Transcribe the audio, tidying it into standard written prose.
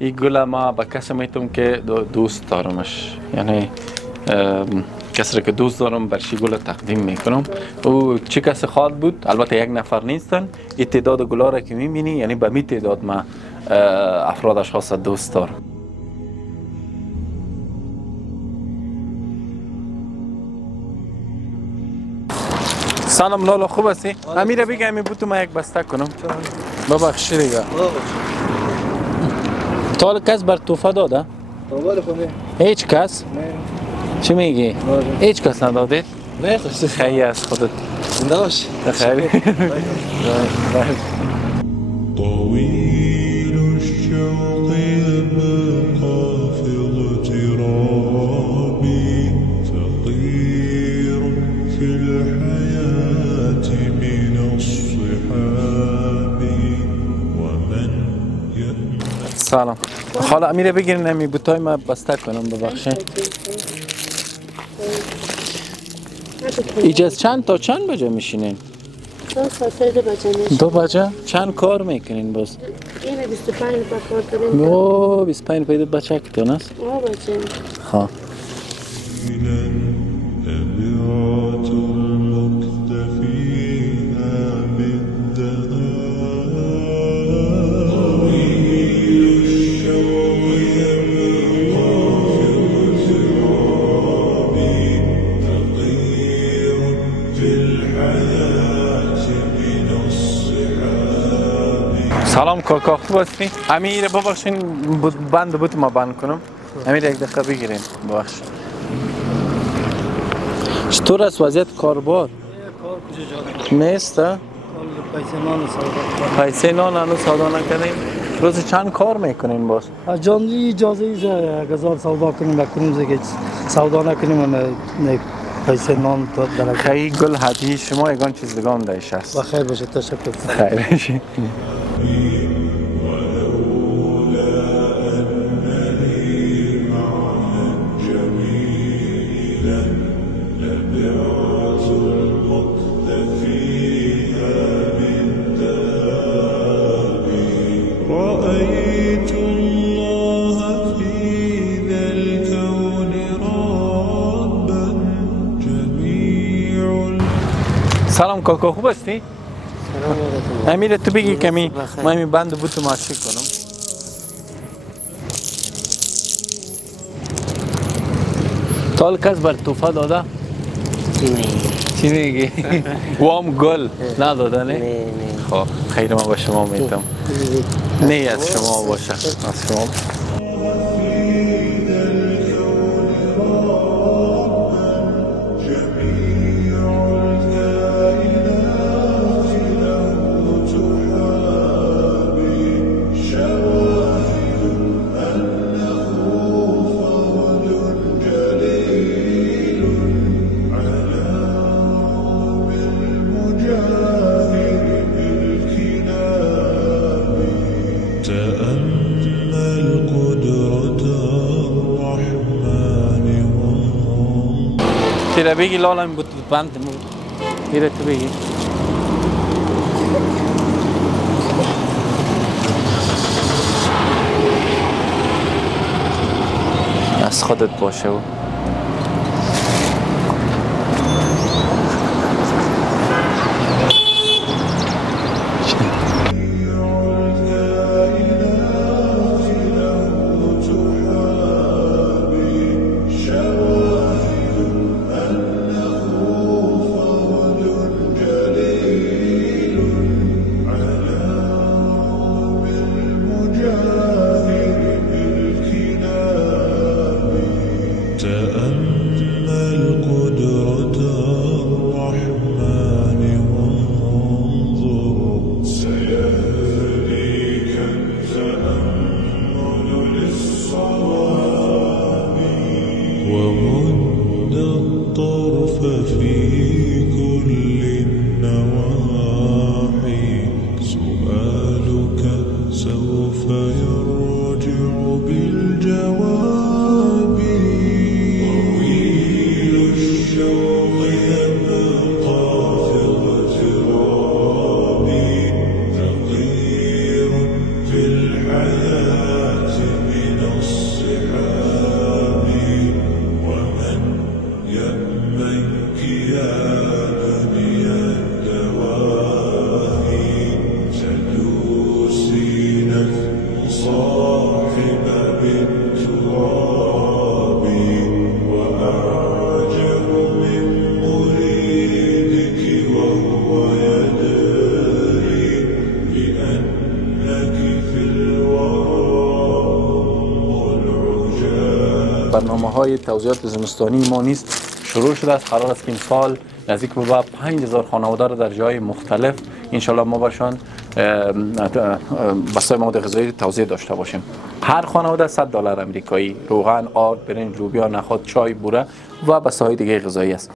این گل ما به کسی میتونم که دوست دارمش، یعنی کسی که دوست دارم برشی گل تقدیم میکنم. او چه کسی خواهد بود؟ البته یک نفر نیستن. این تعداد گلا را که میبینی یعنی به می تعداد ما افراد اشخاص دوست دارم. سلام لالا، خوب هستی؟ امیر بگم امی بوتو ما یک بسته کنم. ببخشی دیگه. تا کس بر توفه داده؟ هیچ کس؟ چی میگی؟ هیچ کس ندادید؟ نه خیلی از خودت زنده باش. خیلی طويل الشوق يبقى في اغترابي فقير في الحياة من الصحاب ومن يأمن. سلام خاله امیره بگیرین امی بوتای ما بسته کنم ببخشید. ایجاز چند تا چند بجه میشینین؟ 2 بجه میشین. 2 بجه؟ چند کار میکنین باز؟ اینه 25 پا کار داریم. اوه 25 پیدا بچه کتون است؟ اوه بچه. خواه أبيات المكتفيها بالدهاء طويل الشوق يبقى في اغترابي فقير في الحياة من الصحاب. سلام کاکا، خوب هستی؟ امیر ببخشین بند بود ما بند کنم. امیر یک دقیقه بگیرین ببخشید. چطور است وضعیت کاربار؟ کار کجا جا نیست؟ پیسه نان سودا. پیسه نان هنوز سودا نکردین؟ روز چند کار میکنین باز؟ جان اجازه ایزه گذار سودا کنیم بکنیم زگه سودا نکنیم و پیسه نان تو درک. خیلی گل هدیه شما یگان چیز دگان دایش است. بخیر باشه، تشکر. خیر باشی. رأيت الله في ذا الكون ربا جميع. سلام کاکا، خوب هستی؟ امیر تو بگی کمی ما این بند بود تو ماشی کنم. تال کس بر توفه داده؟ چی میگی؟ وام گل نداده نه؟ نه خب خیر ما با شما میتم. نه از شما باشه، از شما. تیره بگی لالا این بود بند تیره تو بگی. از خودت باشه و برنامه‌های توزیعات زمستانی ما نیز شروع شده است. قرار است که این سال نزدیک به 5000 خانواده را در جای مختلف انشالله ما برشان بسای مواد غذایی توزیع داشته باشیم. هر خانواده $100 امریکایی، روغن، آرد، برنج، لوبیا، نخود، چای، بوره و بسای دیگه غذایی است.